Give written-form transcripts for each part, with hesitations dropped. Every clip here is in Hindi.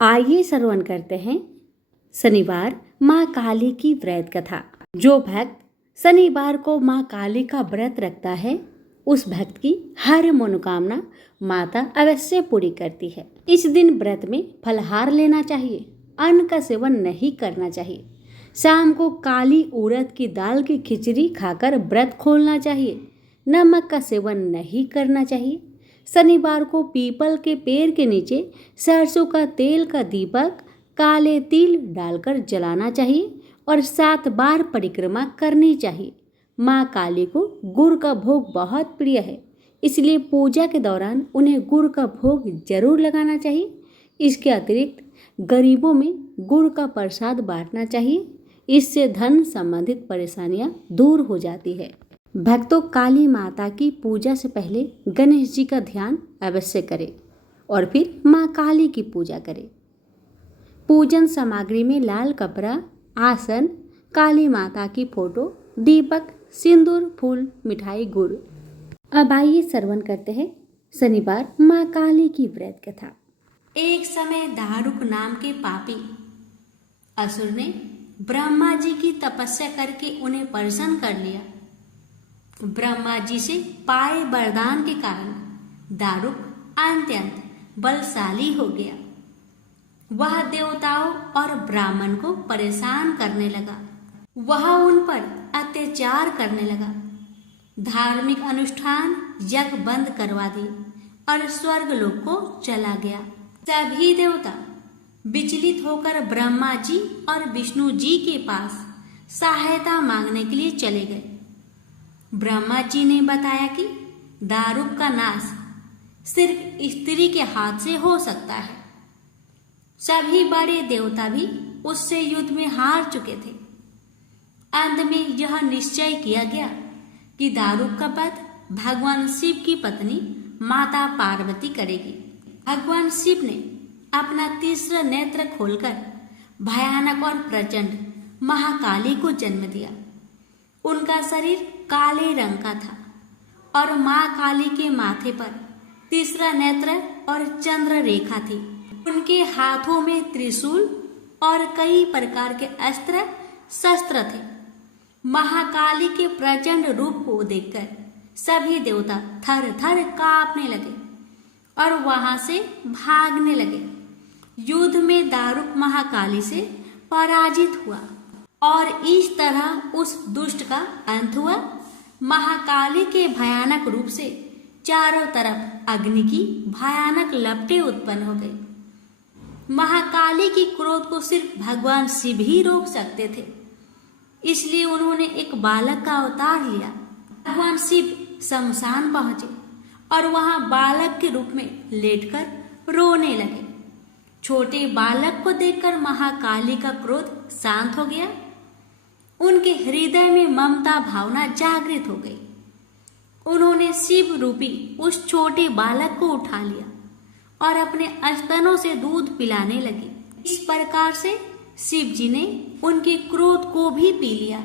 आइए श्रवण करते हैं शनिवार माँ काली की व्रत कथा। जो भक्त शनिवार को माँ काली का व्रत रखता है उस भक्त की हर मनोकामना माता अवश्य पूरी करती है। इस दिन व्रत में फलाहार लेना चाहिए, अन्न का सेवन नहीं करना चाहिए। शाम को काली उड़द की दाल की खिचड़ी खाकर व्रत खोलना चाहिए। नमक का सेवन नहीं करना चाहिए। शनिवार को पीपल के पेड़ के नीचे सरसों का तेल का दीपक काले तिल डालकर जलाना चाहिए और 7 बार परिक्रमा करनी चाहिए। माँ काली को गुड़ का भोग बहुत प्रिय है, इसलिए पूजा के दौरान उन्हें गुड़ का भोग जरूर लगाना चाहिए। इसके अतिरिक्त गरीबों में गुड़ का प्रसाद बांटना चाहिए। इससे धन संबंधित परेशानियां दूर हो जाती है। भक्तों, काली माता की पूजा से पहले गणेश जी का ध्यान अवश्य करें और फिर माँ काली की पूजा करें। पूजन सामग्री में लाल कपड़ा, आसन, काली माता की फोटो, दीपक, सिंदूर, फूल, मिठाई, गुड़। अब आइए श्रवण करते हैं शनिवार माँ काली की व्रत कथा। एक समय दारुक नाम के पापी असुर ने ब्रह्मा जी की तपस्या करके उन्हें प्रसन्न कर लिया। ब्रह्मा जी से पाए वरदान के कारण दारुक अत्यंत बलशाली हो गया। वह देवताओं और ब्राह्मण को परेशान करने लगा। वह उन पर अत्याचार करने लगा। धार्मिक अनुष्ठान यज्ञ बंद करवा दिए और स्वर्ग लोक को चला गया। सभी देवता विचलित होकर ब्रह्मा जी और विष्णु जी के पास सहायता मांगने के लिए चले गए। ब्रह्मा जी ने बताया कि दारुक का नाश सिर्फ स्त्री के हाथ से हो सकता है। सभी बड़े देवता भी उससे युद्ध में हार चुके थे। अंत में यह निश्चय किया गया कि दारुक का वध भगवान शिव की पत्नी माता पार्वती करेगी। भगवान शिव ने अपना तीसरा नेत्र खोलकर भयानक और प्रचंड महाकाली को जन्म दिया। उनका शरीर काले रंग का था और माँ काली के माथे पर तीसरा नेत्र और चंद्र रेखा थी। उनके हाथों में त्रिशूल और कई प्रकार के अस्त्र शस्त्र थे। महाकाली के प्रचंड रूप को देखकर सभी देवता थर थर कांपने लगे और वहां से भागने लगे। युद्ध में दारुक महाकाली से पराजित हुआ और इस तरह उस दुष्ट का अंत हुआ। महाकाली के भयानक रूप से चारों तरफ अग्नि की भयानक लपटें उत्पन्न हो गई। महाकाली की क्रोध को सिर्फ भगवान शिव ही रोक सकते थे, इसलिए उन्होंने एक बालक का अवतार लिया। भगवान शिव शमशान पहुंचे और वहां बालक के रूप में लेटकर रोने लगे। छोटे बालक को देखकर महाकाली का क्रोध शांत हो गया। उनके हृदय में ममता भावना जागृत हो गई। उन्होंने शिव रूपी उस छोटे बालक को उठा लिया और अपने स्तनों से दूध पिलाने लगे। इस प्रकार से शिव जी ने उनके क्रोध को भी पी लिया।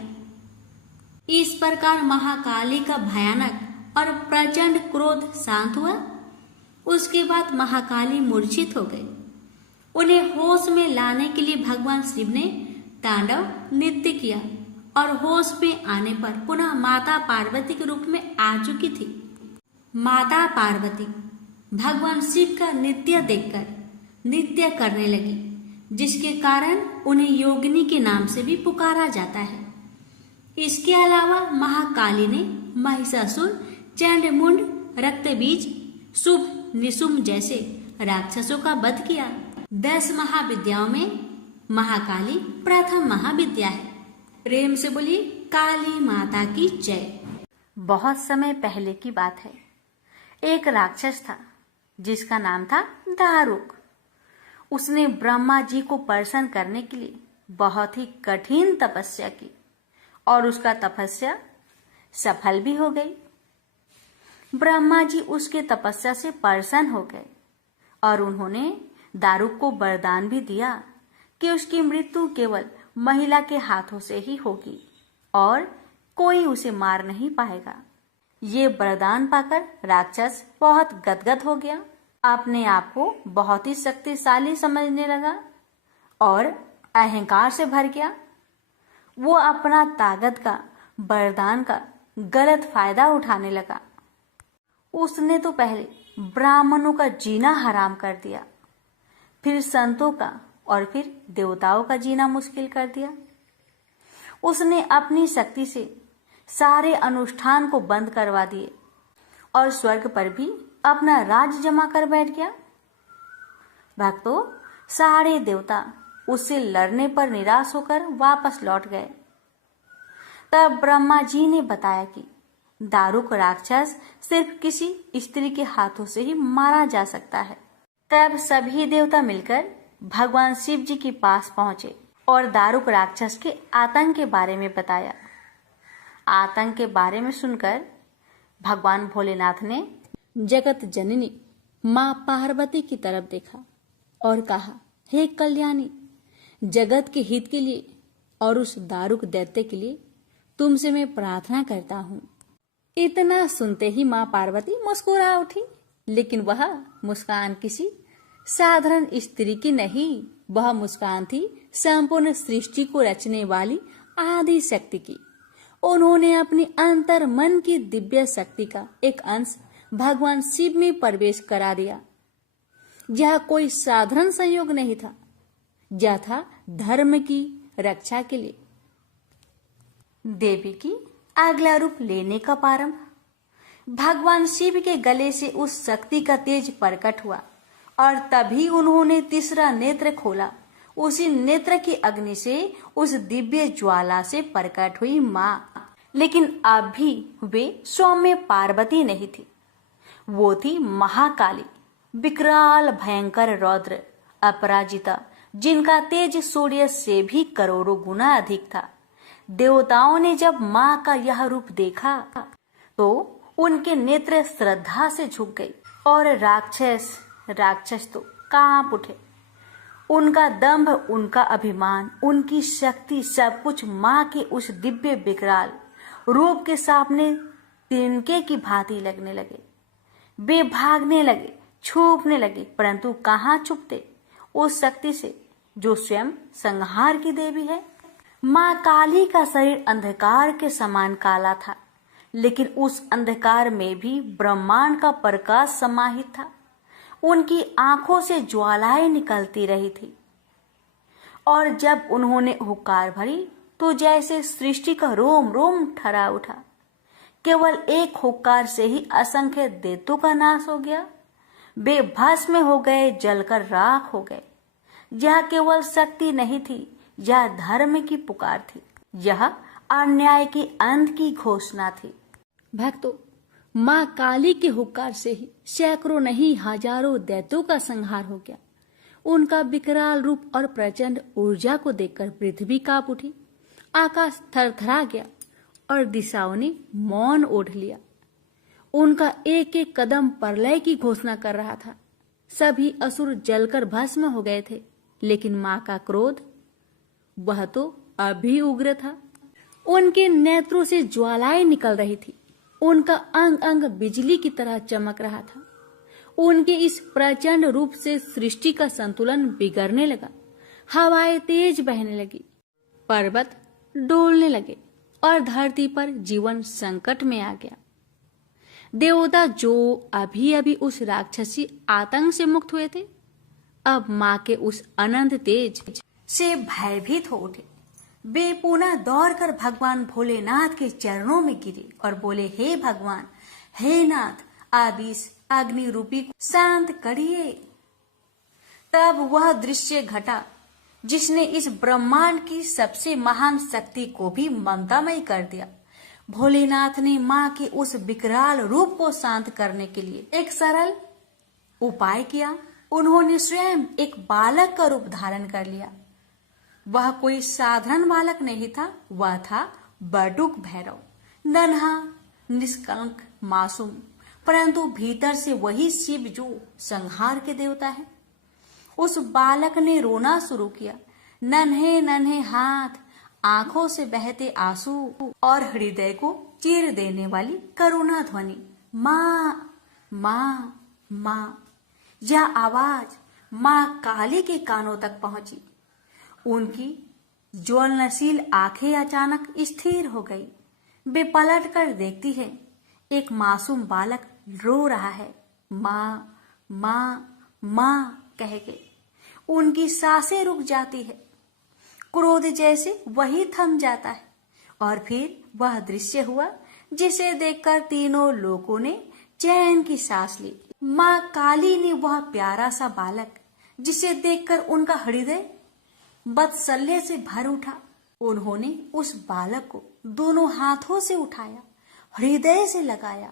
इस प्रकार महाकाली का भयानक और प्रचंड क्रोध शांत हुआ। उसके बाद महाकाली मूर्छित हो गई। उन्हें होश में लाने के लिए भगवान शिव ने तांडव नृत्य किया और होश में आने पर पुनः माता पार्वती के रूप में आ चुकी थी। माता पार्वती भगवान शिव का नृत्य देखकर नृत्य करने लगी, जिसके कारण उन्हें योगिनी के नाम से भी पुकारा जाता है। इसके अलावा महाकाली ने महिषासुर, चंडमुंड, रक्तबीज, शुभ, निशुंभ जैसे राक्षसों का वध किया। 10 महाविद्याओं में महाकाली प्रथम महाविद्या है। प्रेम से बोलिए काली माता की जय। बहुत समय पहले की बात है। एक राक्षस था जिसका नाम था दारुक। उसने ब्रह्मा जी को प्रसन्न करने के लिए बहुत ही कठिन तपस्या की और उसका तपस्या सफल भी हो गई। ब्रह्मा जी उसके तपस्या से प्रसन्न हो गए और उन्होंने दारुक को वरदान भी दिया कि उसकी मृत्यु केवल महिला के हाथों से ही होगी और कोई उसे मार नहीं पाएगा। ये वरदान पाकर राक्षस बहुत गदगद हो गया अपने आप को बहुत ही शक्तिशाली समझने लगा और अहंकार से भर गया। वो अपना ताकत का, वरदान का गलत फायदा उठाने लगा। उसने तो पहले ब्राह्मणों का जीना हराम कर दिया, फिर संतों का और फिर देवताओं का जीना मुश्किल कर दिया। उसने अपनी शक्ति से सारे अनुष्ठान को बंद करवा दिए और स्वर्ग पर भी अपना राज जमा कर बैठ गया। भक्तों, सारे देवता उससे लड़ने पर निराश होकर वापस लौट गए। तब ब्रह्मा जी ने बताया कि दारुक राक्षस सिर्फ किसी स्त्री के हाथों से ही मारा जा सकता है। तब सभी देवता मिलकर भगवान शिव जी के पास पहुंचे और दारुक राक्षस के आतंक के बारे में बताया। आतंक के बारे में सुनकर भगवान भोलेनाथ ने जगत जननी मां पार्वती की तरफ देखा और कहा, हे कल्याणी, जगत के हित के लिए और उस दारुक दैत्य के लिए तुमसे मैं प्रार्थना करता हूँ। इतना सुनते ही मां पार्वती मुस्कुरा उठी, लेकिन वह मुस्कान किसी साधारण स्त्री की नहीं, वह मुस्कान थी संपूर्ण सृष्टि को रचने वाली आदि शक्ति की। उन्होंने अपनी अंतर मन की दिव्य शक्ति का एक अंश भगवान शिव में प्रवेश करा दिया। यह कोई साधारण संयोग नहीं था, यह था धर्म की रक्षा के लिए देवी की अगला रूप लेने का प्रारंभ। भगवान शिव के गले से उस शक्ति का तेज प्रकट हुआ और तभी उन्होंने तीसरा नेत्र खोला। उसी नेत्र की अग्नि से उस दिव्य ज्वाला से प्रकट हुई मां। लेकिन अब भी वे सौम्य पार्वती नहीं थी, वो थी महाकाली, विकराल भयंकर रौद्र अपराजिता, जिनका तेज सूर्य से भी करोड़ों गुना अधिक था। देवताओं ने जब मां का यह रूप देखा तो उनके नेत्र श्रद्धा से झुक गए और राक्षस तो कांप उठे। उनका दंभ, उनका अभिमान, उनकी शक्ति सब कुछ मां के उस दिव्य विकराल रूप के सामने तिनके की भांति लगने लगे। वे भागने लगे, छुपने लगे, परंतु कहाँ छुपते उस शक्ति से जो स्वयं संहार की देवी है। मां काली का शरीर अंधकार के समान काला था, लेकिन उस अंधकार में भी ब्रह्मांड का प्रकाश समाहित था। उनकी आंखों से ज्वालाएं निकलती रही थी और जब उन्होंने हुक्कार भरी तो जैसे सृष्टि का रोम रोम ठरा उठा। केवल एक हुक्कार से ही असंख्य दैत्यों का नाश हो गया। वे भस्म हो गए, जलकर राख हो गए। यह केवल शक्ति नहीं थी, यह धर्म की पुकार थी, यह अन्याय के अंत की घोषणा थी। भक्तों, मां काली के हुक्कार से ही सैकड़ों नहीं हजारों दैत्यों का संहार हो गया। उनका विकराल रूप और प्रचंड ऊर्जा को देखकर पृथ्वी कांप उठी, आकाश थरथरा गया और दिशाओं ने मौन ओढ़ लिया। उनका एक एक कदम प्रलय की घोषणा कर रहा था। सभी असुर जलकर भस्म हो गए थे, लेकिन मां का क्रोध, वह तो अभी उग्र था। उनके नेत्रों से ज्वालाएं निकल रही थी, उनका अंग अंग बिजली की तरह चमक रहा था। उनके इस प्रचंड रूप से सृष्टि का संतुलन बिगड़ने लगा। हवाएं तेज बहने लगी, पर्वत डोलने लगे और धरती पर जीवन संकट में आ गया। देवता जो अभी अभी उस राक्षसी आतंक से मुक्त हुए थे, अब मां के उस अनंत तेज से भयभीत हो उठे। वे पुनः दौड़कर भगवान भोलेनाथ के चरणों में गिरे और बोले, हे भगवान, हे नाथ, आप इस अग्नि रूपी को शांत करिए। तब वह दृश्य घटा जिसने इस ब्रह्मांड की सबसे महान शक्ति को भी ममतामय कर दिया। भोलेनाथ ने मां के उस विकराल रूप को शांत करने के लिए एक सरल उपाय किया। उन्होंने स्वयं एक बालक का रूप धारण कर लिया। वह कोई साधारण बालक नहीं था, वह था बटुक भैरव, नन्हा, निष्कलंक, मासूम, परंतु भीतर से वही शिव जो संहार के देवता है। उस बालक ने रोना शुरू किया। नन्हे नन्हे हाथ, आंखों से बहते आंसू और हृदय को चीर देने वाली करुणा ध्वनि, माँ माँ माँ। यह आवाज माँ काली के कानों तक पहुंची। उनकी ज्वलनशील आंखें अचानक स्थिर हो गई। वे पलट कर देखती है, एक मासूम बालक रो रहा है। माँ माँ माँ कह के उनकी सांसें रुक जाती है। क्रोध जैसे वही थम जाता है और फिर वह दृश्य हुआ जिसे देखकर तीनों लोगों ने चैन की सांस ली। माँ काली ने वह प्यारा सा बालक जिसे देखकर उनका हृदय वात्सल्य से भर उठा, उन्होंने उस बालक को दोनों हाथों से उठाया, हृदय से लगाया।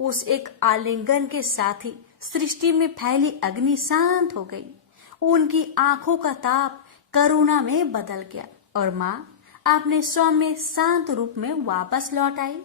उस एक आलिंगन के साथ ही सृष्टि में फैली अग्नि शांत हो गई। उनकी आंखों का ताप करुणा में बदल गया और माँ अपने सौम्य शांत रूप में वापस लौट आई।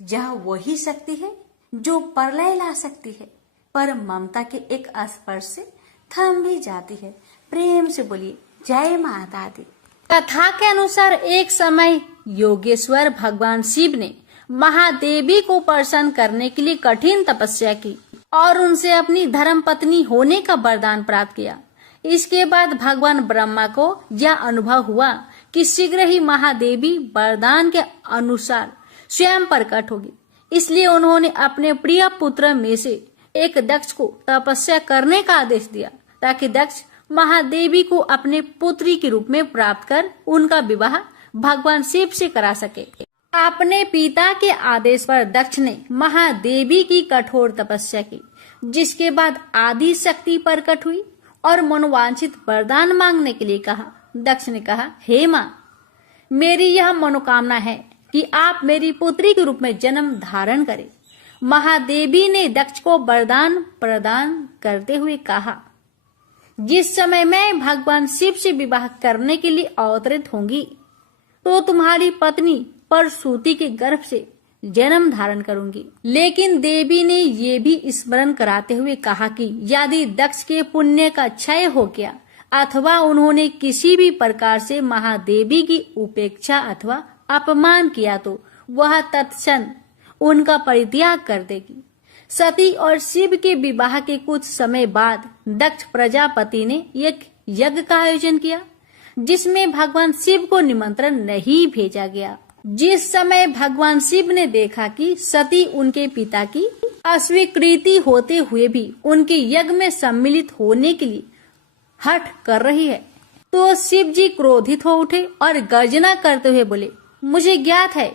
यह वही शक्ति है जो प्रलय ला सकती है, पर ममता के एक स्पर्श से थम भी जाती है। प्रेम से बोलिए जय माता दी। कथा के अनुसार एक समय योगेश्वर भगवान शिव ने महादेवी को प्रसन्न करने के लिए कठिन तपस्या की और उनसे अपनी धर्म पत्नी होने का वरदान प्राप्त किया। इसके बाद भगवान ब्रह्मा को यह अनुभव हुआ कि शीघ्र ही महादेवी वरदान के अनुसार स्वयं प्रकट होगी। इसलिए उन्होंने अपने प्रिय पुत्र में से एक दक्ष को तपस्या करने का आदेश दिया, ताकि दक्ष महादेवी को अपने पुत्री के रूप में प्राप्त कर उनका विवाह भगवान शिव से करा सके। अपने पिता के आदेश पर दक्ष ने महादेवी की कठोर तपस्या की, जिसके बाद आदि शक्ति प्रकट हुई और मनोवांछित वरदान मांगने के लिए कहा। दक्ष ने कहा, हे माँ, मेरी यह मनोकामना है कि आप मेरी पुत्री के रूप में जन्म धारण करें। महादेवी ने दक्ष को वरदान प्रदान करते हुए कहा, जिस समय मैं भगवान शिव से विवाह करने के लिए अवतरित होंगी तो तुम्हारी पत्नी परसूति के गर्भ से जन्म धारण करूंगी। लेकिन देवी ने ये भी स्मरण कराते हुए कहा कि यदि दक्ष के पुण्य का क्षय हो गया अथवा उन्होंने किसी भी प्रकार से महादेवी की उपेक्षा अथवा अपमान किया तो वह तत्क्षण उनका परित्याग कर देगी। सती और शिव के विवाह के कुछ समय बाद दक्ष प्रजापति ने एक यज्ञ का आयोजन किया, जिसमें भगवान शिव को निमंत्रण नहीं भेजा गया। जिस समय भगवान शिव ने देखा कि सती उनके पिता की अस्वीकृति होते हुए भी उनके यज्ञ में सम्मिलित होने के लिए हठ कर रही है, तो शिव जी क्रोधित हो उठे और गर्जना करते हुए बोले, मुझे ज्ञात है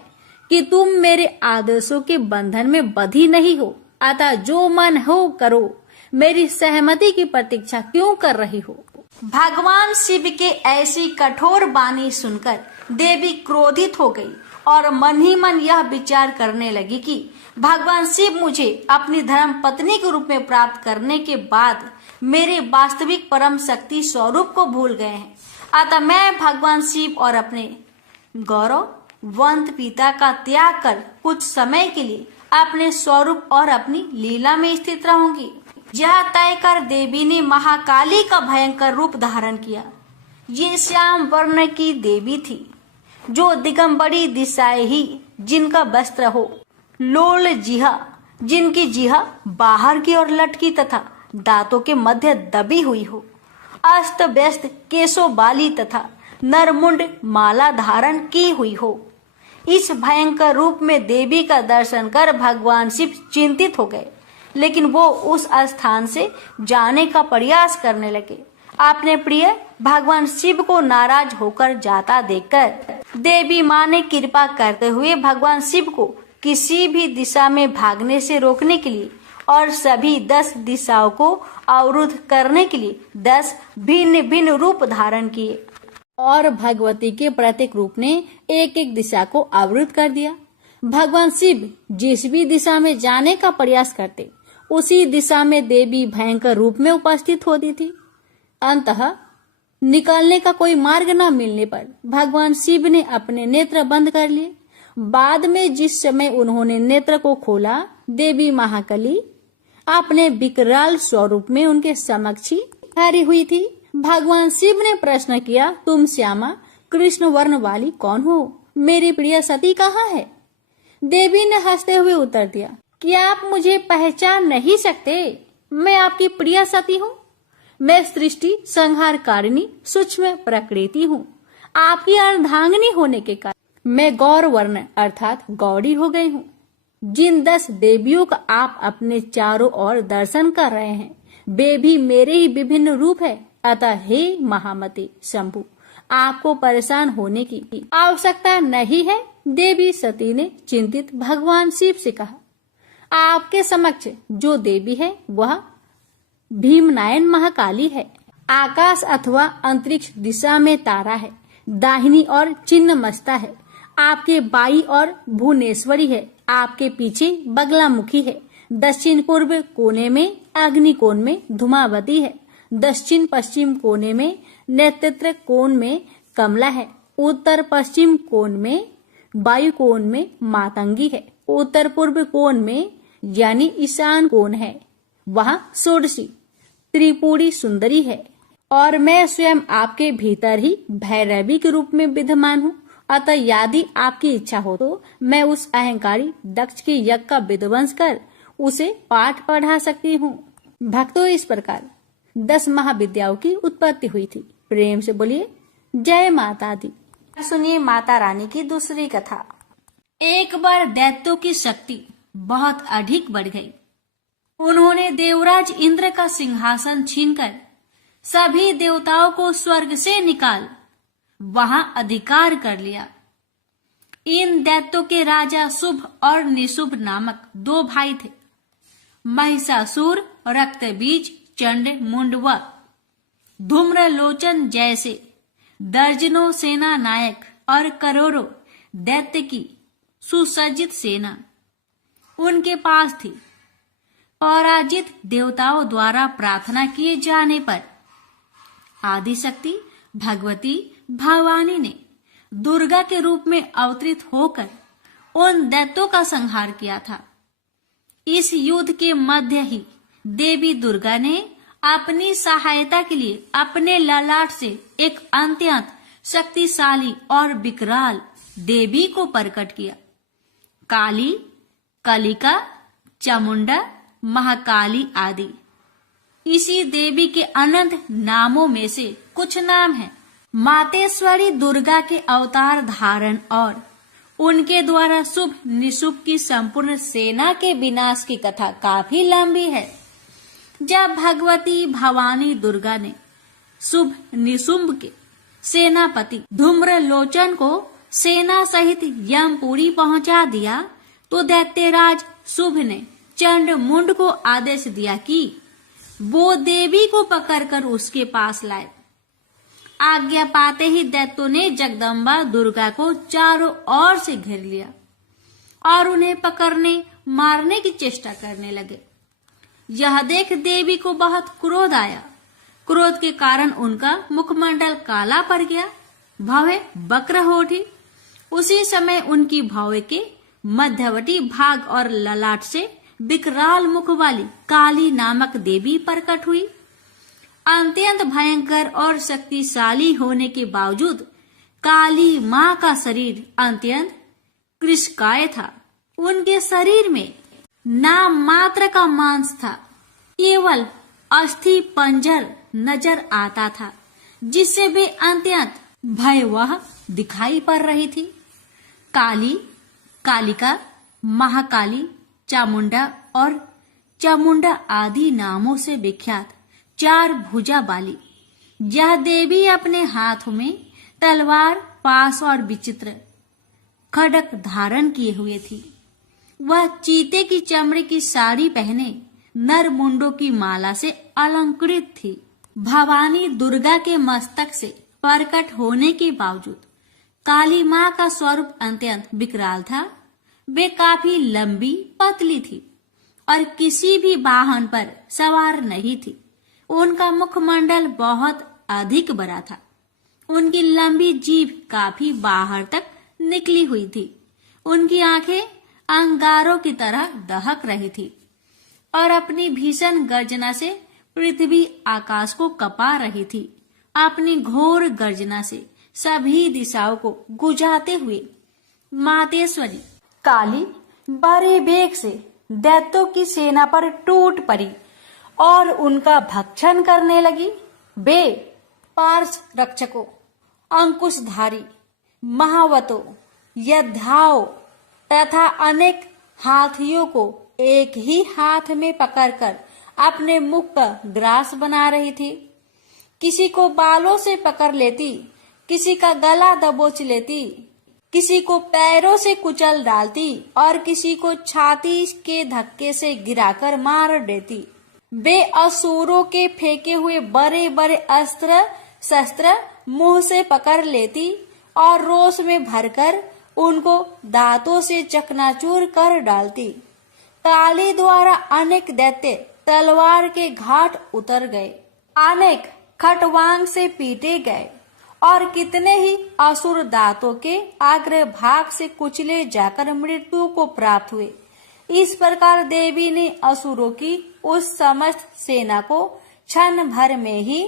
कि तुम मेरे आदेशों के बंधन में बंधी नहीं हो, अतः जो मन हो करो, मेरी सहमति की प्रतीक्षा क्यों कर रही हो। भगवान शिव के ऐसी कठोर वाणी सुनकर देवी क्रोधित हो गई और मन ही मन यह विचार करने लगी कि भगवान शिव मुझे अपनी धर्म पत्नी के रूप में प्राप्त करने के बाद मेरे वास्तविक परम शक्ति स्वरूप को भूल गए हैं। अतः मैं भगवान शिव और अपने गौरववंत पिता का त्याग कर कुछ समय के लिए अपने स्वरूप और अपनी लीला में स्थित रहूंगी। यह तय कर देवी ने महाकाली का भयंकर रूप धारण किया। ये श्याम वर्ण की देवी थी, जो दिगंबरी दिशाएं ही जिनका वस्त्र हो, लोल जिहा जिनकी जिहा बाहर की ओर लटकी तथा दांतों के मध्य दबी हुई हो, अस्त व्यस्त केशों बाली तथा नरमुंड माला धारण की हुई हो। इस भयंकर रूप में देवी का दर्शन कर भगवान शिव चिंतित हो गए, लेकिन वो उस स्थान से जाने का प्रयास करने लगे। अपने प्रिय भगवान शिव को नाराज होकर जाता देखकर देवी माँ ने कृपा करते हुए भगवान शिव को किसी भी दिशा में भागने से रोकने के लिए और सभी 10 दिशाओं को अवरुद्ध करने के लिए 10 भिन्न भिन्न रूप धारण किए और भगवती के प्रत्येक रूप ने एक एक दिशा को अवरुद्ध कर दिया। भगवान शिव जिस भी दिशा में जाने का प्रयास करते, उसी दिशा में देवी भयंकर रूप में उपस्थित होती थी। अंततः निकलने का कोई मार्ग न मिलने पर भगवान शिव ने अपने नेत्र बंद कर लिए। बाद में जिस समय उन्होंने नेत्र को खोला, देवी महाकाली अपने विकराल स्वरूप में उनके समक्ष खड़ी हुई थी। भगवान शिव ने प्रश्न किया, तुम श्यामा कृष्ण वर्ण वाली कौन हो? मेरी प्रिय सती कहाँ है? देवी ने हंसते हुए उत्तर दिया, क्या आप मुझे पहचान नहीं सकते? मैं आपकी प्रिय सती हूँ। मैं सृष्टि संहारकारिणी सूक्ष्म प्रकृति हूँ। आपकी अर्धांगिनी होने के कारण मैं गौर वर्ण अर्थात गौड़ी हो गई हूँ। जिन 10 देवियों का आप अपने चारों ओर दर्शन कर रहे हैं, वे भी मेरे ही विभिन्न रूप है। अतः हे महामते शंभु, आपको परेशान होने की आवश्यकता नहीं है। देवी सती ने चिंतित भगवान शिव से कहा, आपके समक्ष जो देवी है वह भीमनायन महाकाली है। आकाश अथवा अंतरिक्ष दिशा में तारा है, दाहिनी और चिन्ह मस्ता है। आपके बाई और भुवनेश्वरी है, आपके पीछे बगलामुखी है। दक्षिण पूर्व कोने में अग्निकोण में धूमावती है। दक्षिण पश्चिम कोने में नेतृत्व कोण में कमला है। उत्तर पश्चिम कोण में वायु कोण में मातंगी है। उत्तर पूर्व कोण में यानी ईशान कोण है, वहाँ षोडशी त्रिपुरी सुंदरी है। और मैं स्वयं आपके भीतर ही भैरवी के रूप में विद्यमान हूँ। अतः यदि आपकी इच्छा हो तो मैं उस अहंकारी दक्ष के यज्ञ का विध्वंस कर उसे पाठ पढ़ा सकती हूँ। भक्तों, इस प्रकार 10 महाविद्याओं की उत्पत्ति हुई थी। प्रेम से बोलिए जय माता दी। सुनिए माता रानी की दूसरी कथा। एक बार दैत्यों की शक्ति बहुत अधिक बढ़ गई। उन्होंने देवराज इंद्र का सिंहासन छीनकर सभी देवताओं को स्वर्ग से निकाल वहां अधिकार कर लिया। इन दैत्यों के राजा शुभ और निशुभ नामक 2 भाई थे। महिषासुर, रक्तबीज, चंड मुंड व धूम्रलोचन जैसे दर्जनों सेना नायक और करोड़ों दैत्य की सुसज्जित सेना उनके पास थी। पराजित देवताओं द्वारा प्रार्थना किए जाने पर आदिशक्ति भगवती भवानी ने दुर्गा के रूप में अवतरित होकर उन दैत्यों का संहार किया था। इस युद्ध के मध्य ही देवी दुर्गा ने अपनी सहायता के लिए अपने ललाट से एक अत्यंत शक्तिशाली और विकराल देवी को प्रकट किया। काली, कलिका, चामुंडा, महाकाली आदि इसी देवी के अनंत नामों में से कुछ नाम हैं। मातेश्वरी दुर्गा के अवतार धारण और उनके द्वारा शुभ निशुभ की संपूर्ण सेना के विनाश की कथा काफी लंबी है। जब भगवती भवानी दुर्गा ने शुभ निशुंभ के सेनापति धूम्रलोचन को सेना सहित यमपुरी पहुंचा दिया तो दैत्यराज शुभ ने चंड मुंड को आदेश दिया कि वो देवी को पकड़कर उसके पास लाए। आज्ञा पाते ही दैत्यों ने जगदम्बा दुर्गा को चारों ओर से घेर लिया और उन्हें पकड़ने मारने की चेष्टा करने लगे। यह देख देवी को बहुत क्रोध आया। क्रोध के कारण उनका मुखमंडल काला पड़ गया, भवें वक्र हो उठी। उसी समय उनकी भौवें के मध्यवर्ती भाग और ललाट से विकराल मुख वाली काली नामक देवी प्रकट हुई। अत्यंत भयंकर और शक्तिशाली होने के बावजूद काली माँ का शरीर अत्यंत कृशकाय था। उनके शरीर में नाम मात्र का मांस था, केवल अस्थि पंजर नजर आता था, जिससे वे अत्यंत भयावह दिखाई पड़ रही थी। काली, कालिका, महाकाली, चामुंडा और चामुंडा आदि नामों से विख्यात 4 भुजा वाली यह देवी अपने हाथों में तलवार, पास और विचित्र खड्ग धारण किए हुए थी। वह चीते की चमड़े की साड़ी पहने नर मुंडों की माला से अलंकृत थी। भवानी दुर्गा के मस्तक से प्रकट होने के बावजूद काली माँ का स्वरूप अत्यंत विकराल था। वे काफी लंबी पतली थी और किसी भी वाहन पर सवार नहीं थी। उनका मुखमंडल बहुत अधिक बड़ा था। उनकी लंबी जीभ काफी बाहर तक निकली हुई थी। उनकी आंखें अंगारों की तरह दहक रही थी और अपनी भीषण गर्जना से पृथ्वी आकाश को कपा रही थी। अपनी घोर गर्जना से सभी दिशाओं को गुजाते हुए मातेश्वरी काली बड़े वेग से दैत्यों की सेना पर टूट पड़ी और उनका भक्षण करने लगी। वे पार्श रक्षकों, अंकुशधारी, महावतों, योद्धाओं तथा अनेक हाथियों को एक ही हाथ में पकड़कर अपने मुख पर ग्रास बना रही थी। किसी को बालों से पकड़ लेती, किसी का गला दबोच लेती, किसी को पैरों से कुचल डालती और किसी को छाती के धक्के से गिराकर मार देती। वे असुरों के फेंके हुए बड़े बड़े अस्त्र शस्त्र मुंह से पकड़ लेती और रोष में भरकर उनको दांतों से चकनाचूर कर डालती। काली द्वारा अनेक दैत्य तलवार के घाट उतर गए, अनेक खटवांग से पीटे गए और कितने ही असुर दांतों के आग्र भाग से कुचले जाकर मृत्यु को प्राप्त हुए। इस प्रकार देवी ने असुरों की उस समस्त सेना को क्षण भर में ही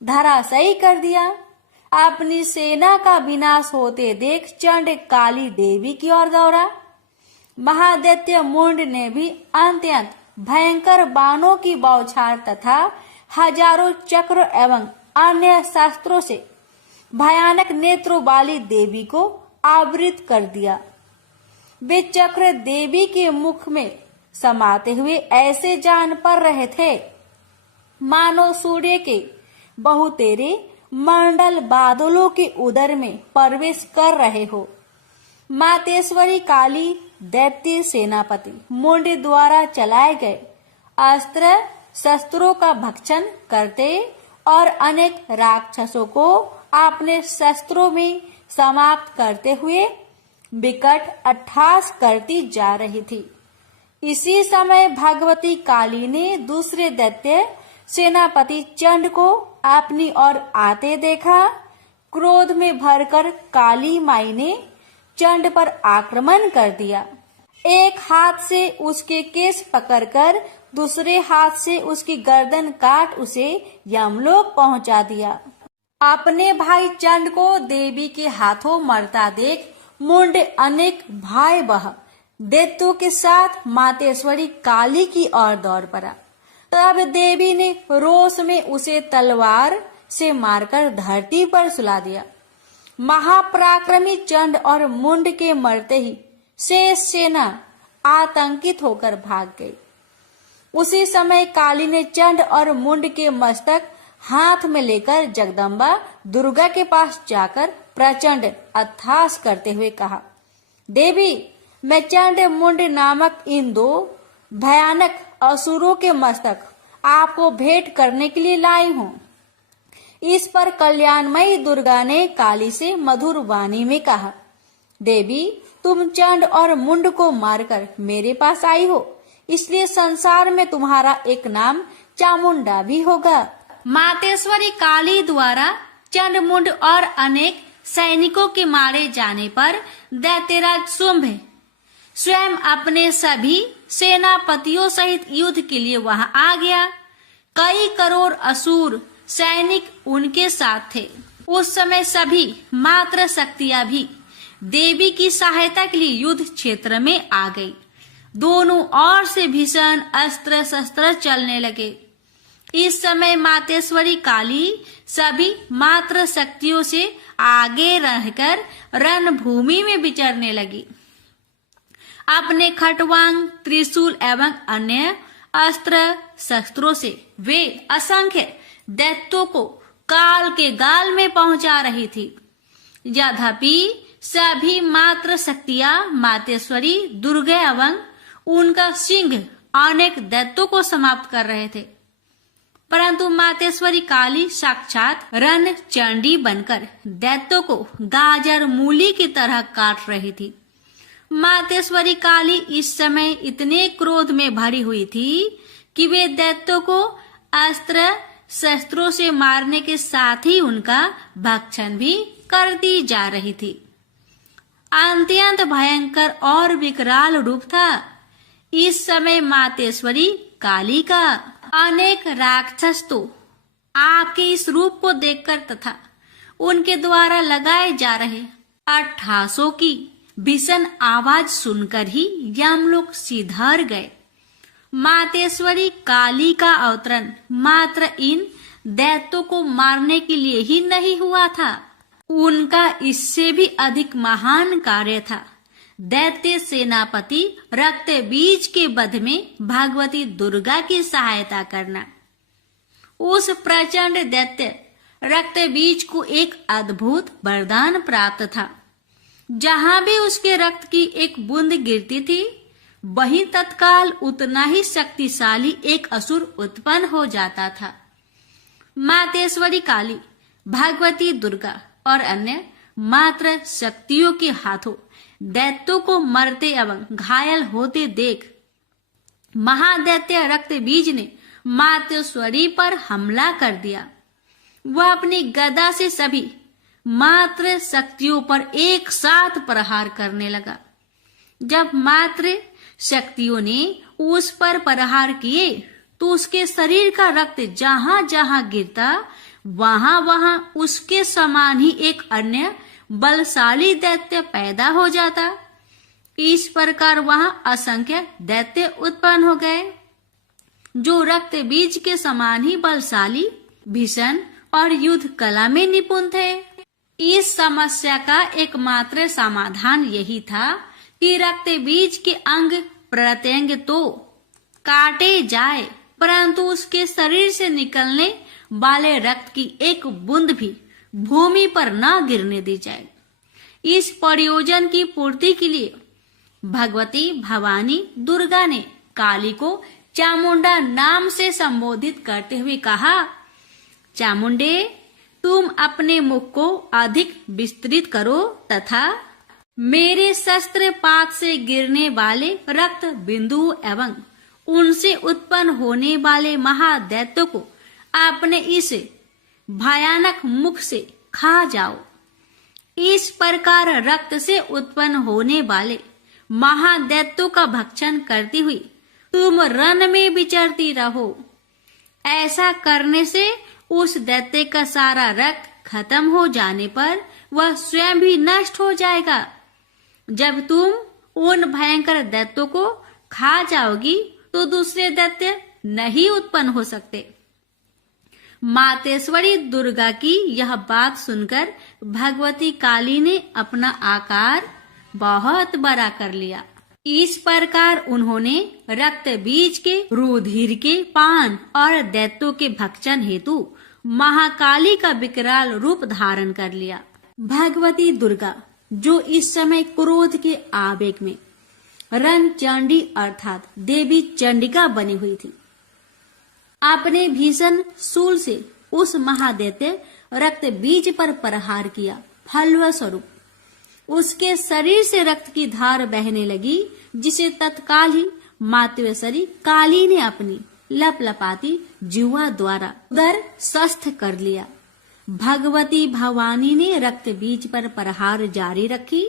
धराशायी कर दिया। अपनी सेना का विनाश होते देख चंड काली देवी की ओर दौड़ा। महादैत्य मुंड ने भी अत्यंत भयंकर बाणों की बौछार तथा हजारों चक्र एवं अन्य शस्त्रों से भयानक नेत्रों वाली देवी को आवृत कर दिया। वे चक्र देवी के मुख में समाते हुए ऐसे जान पड़ रहे थे मानो सूर्य के बहुतेरे मंडल बादलों के उदर में प्रवेश कर रहे हो। मातेश्वरी काली दैत्य सेनापति मुंड द्वारा चलाए गए अस्त्र शस्त्रों का भक्षण करते और अनेक राक्षसों को अपने शस्त्रों में समाप्त करते हुए विकट अट्टहास करती जा रही थी। इसी समय भगवती काली ने दूसरे दैत्य सेनापति चंड को अपनी ओर आते देखा। क्रोध में भरकर काली माई ने चंड पर आक्रमण कर दिया। एक हाथ से उसके केस पकड़कर दूसरे हाथ से उसकी गर्दन काट उसे यमलोक पहुंचा दिया। अपने भाई चंड को देवी के हाथों मरता देख मुंड अनेक भयावह दैत्यों के साथ मातेश्वरी काली की ओर दौड़ पड़ा। तब देवी ने रोष में उसे तलवार से मारकर धरती पर सुला दिया। महापराक्रमी चंड और मुंड के मरते ही शेष सेना आतंकित होकर भाग गई। उसी समय काली ने चंड और मुंड के मस्तक हाथ में लेकर जगदम्बा दुर्गा के पास जाकर प्रचंड अट्टहास करते हुए कहा, देवी, मैं चंड मुंड नामक इन दो भयानक असुरों के मस्तक आपको भेंट करने के लिए लाई हूँ। इस पर कल्याणमयी दुर्गा ने काली से मधुर वाणी में कहा, देवी, तुम चंड और मुंड को मारकर मेरे पास आई हो, इसलिए संसार में तुम्हारा एक नाम चामुंडा भी होगा। मातेश्वरी काली द्वारा चंड मुंड और अनेक सैनिकों के मारे जाने पर दैत्यराज शुंभ स्वयं अपने सभी सेनापतियों सहित युद्ध के लिए वहां आ गया। कई करोड़ असुर सैनिक उनके साथ थे। उस समय सभी मात्र शक्तियां भी देवी की सहायता के लिए युद्ध क्षेत्र में आ गई। दोनों ओर से भीषण अस्त्र शस्त्र चलने लगे। इस समय मातेश्वरी काली सभी मात्र शक्तियों से आगे रहकर रणभूमि में विचरने लगी। अपने खटवांग, त्रिशूल एवं अन्य अस्त्र शस्त्रों से वे असंख्य दैत्यों को काल के गाल में पहुंचा रही थी। यद्यपि सभी मात्र शक्तियां मातेश्वरी दुर्गा एवं उनका सिंह अनेक दैत्यों को समाप्त कर रहे थे, परंतु मातेश्वरी काली साक्षात रण चंडी बनकर दैत्यों को गाजर मूली की तरह काट रही थी। मातेश्वरी काली इस समय इतने क्रोध में भरी हुई थी कि वे दैत्यों को अस्त्र शस्त्रों से मारने के साथ ही उनका भक्षण भी करती जा रही थी। अत्यंत भयंकर और विकराल रूप था इस समय मातेश्वरी काली का। अनेक राक्षस तो आपके इस रूप को देखकर तथा उनके द्वारा लगाए जा रहे अट्टहासों की भीषण आवाज सुनकर ही यमलोक सिधार गए। मातेश्वरी काली का अवतरण मात्र इन दैत्यों को मारने के लिए ही नहीं हुआ था, उनका इससे भी अधिक महान कार्य था। दैत्य सेनापति रक्त बीज के वध में भगवती दुर्गा की सहायता करना। उस प्रचंड दैत्य रक्त बीज को एक अद्भुत वरदान प्राप्त था। जहां भी उसके रक्त की एक बूंद गिरती थी, वहीं तत्काल उतना ही शक्तिशाली एक असुर उत्पन्न हो जाता था। मातेश्वरी काली, भगवती दुर्गा और अन्य मात्र शक्तियों के हाथों दैत्यों को मरते एवं घायल होते देख महादैत्य रक्त बीज ने मातेश्वरी पर हमला कर दिया। वह अपनी गदा से सभी मात्र शक्तियों पर एक साथ प्रहार करने लगा। जब मात्र शक्तियों ने उस पर प्रहार किए तो उसके शरीर का रक्त जहां जहां गिरता वहां वहां उसके समान ही एक अन्य बलशाली दैत्य पैदा हो जाता। इस प्रकार वहां असंख्य दैत्य उत्पन्न हो गए जो रक्त बीज के समान ही बलशाली, भीषण और युद्ध कला में निपुण थे। इस समस्या का एकमात्र समाधान यही था कि रक्त बीज के अंग प्रत्यंग तो काटे जाए, परंतु उसके शरीर से निकलने वाले रक्त की एक बूंद भी भूमि पर न गिरने दी जाए। इस प्रयोजन की पूर्ति के लिए भगवती भवानी दुर्गा ने काली को चामुंडा नाम से संबोधित करते हुए कहा, चामुंडे, तुम अपने मुख को अधिक विस्तृत करो तथा मेरे शस्त्र पात से गिरने वाले रक्त बिंदु एवं उनसे उत्पन्न होने वाले महादैत्यों को अपने इस भयानक मुख से खा जाओ। इस प्रकार रक्त से उत्पन्न होने वाले महादैत्यों का भक्षण करती हुई तुम रण में विचरती रहो। ऐसा करने से उस दैत्य का सारा रक्त खत्म हो जाने पर वह स्वयं भी नष्ट हो जाएगा। जब तुम उन भयंकर दैत्यों को खा जाओगी तो दूसरे दैत्य नहीं उत्पन्न हो सकते। मातेश्वरी दुर्गा की यह बात सुनकर भगवती काली ने अपना आकार बहुत बड़ा कर लिया। इस प्रकार उन्होंने रक्त बीज के रुधिर के पान और दैत्यों के भक्षण हेतु महाकाली का विकराल रूप धारण कर लिया। भगवती दुर्गा जो इस समय क्रोध के आवेग में रणचंडी अर्थात देवी चंडिका बनी हुई थी, अपने भीषण शूल से उस महादैत्य रक्त बीज पर प्रहार किया। फलस्वरूप उसके शरीर से रक्त की धार बहने लगी, जिसे तत्काल ही मातेश्वरी काली ने अपनी लपलपाती जीवा द्वारा उदर स्वस्थ कर लिया। भगवती भवानी ने रक्त बीज पर प्रहार जारी रखी।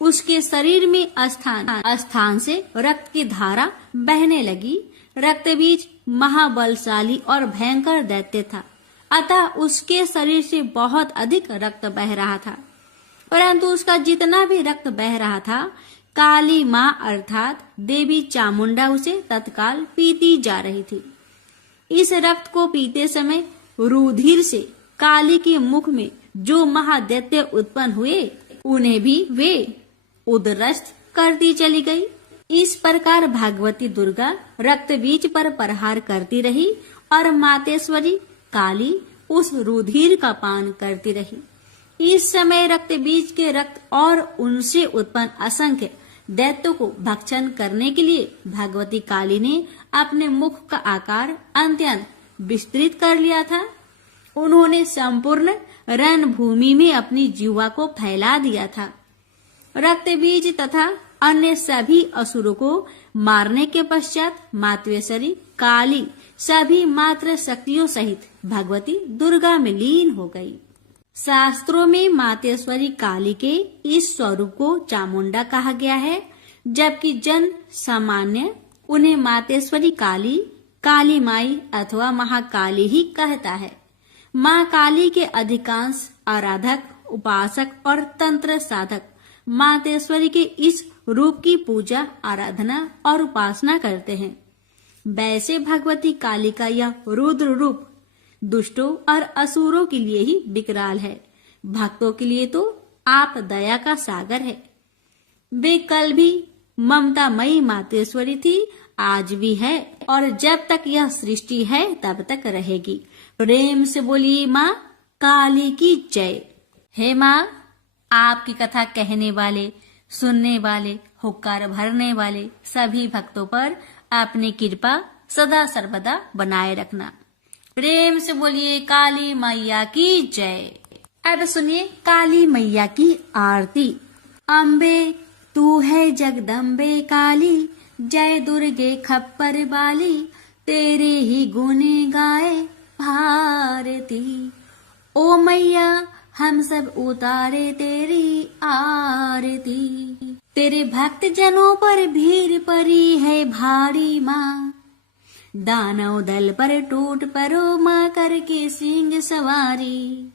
उसके शरीर में स्थान से रक्त की धारा बहने लगी। रक्त बीज महाबलशाली और भयंकर दैत्य था, अतः उसके शरीर से बहुत अधिक रक्त बह रहा था, परंतु उसका जितना भी रक्त बह रहा था काली माँ अर्थात देवी चामुंडा उसे तत्काल पीती जा रही थी। इस रक्त को पीते समय रुधिर से काली के मुख में जो महादैत्य उत्पन्न हुए उन्हें भी वे उदरस्त करती चली गई। इस प्रकार भगवती दुर्गा रक्त बीज पर प्रहार करती रही और मातेश्वरी काली उस रुधिर का पान करती रही। इस समय रक्त बीज के रक्त और उनसे उत्पन्न असंख्य दैत्यों को भक्षण करने के लिए भगवती काली ने अपने मुख का आकार अत्यंत विस्तृत कर लिया था। उन्होंने संपूर्ण रणभूमि में अपनी जीवा को फैला दिया था। रक्त बीज तथा अन्य सभी असुरों को मारने के पश्चात मातेश्वरी काली सभी मात्र शक्तियों सहित भगवती दुर्गा में लीन हो गई। शास्त्रों में मातेश्वरी काली के इस स्वरूप को चामुंडा कहा गया है, जबकि जन सामान्य उन्हें मातेश्वरी काली, काली माई अथवा महाकाली ही कहता है। माँ काली के अधिकांश आराधक, उपासक और तंत्र साधक मातेश्वरी के इस रूप की पूजा, आराधना और उपासना करते हैं। वैसे भगवती काली का यह रुद्र रूप दुष्टों और असुरों के लिए ही विकराल है, भक्तों के लिए तो आप दया का सागर है। वे कल भी ममतामयी मातेश्वरी थी, आज भी है और जब तक यह सृष्टि है तब तक रहेगी। प्रेम से बोलिए माँ काली की जय। हे माँ, आपकी कथा कहने वाले, सुनने वाले, हुक्कार भरने वाले सभी भक्तों पर अपनी कृपा सदा सर्वदा बनाए रखना। प्रेम से बोलिए काली मैया की जय। अब सुनिए काली मैया की आरती। अम्बे तू है जगदम्बे काली, जय दुर्गे खप्पर बाली, तेरे ही गुने गाए भारती। ओ मैया हम सब उतारे तेरी आरती। तेरे भक्त जनों पर भीड़ पड़ी है भारी माँ, दानव दल पर टूट पड़ो माँ करके सिंह सवारी।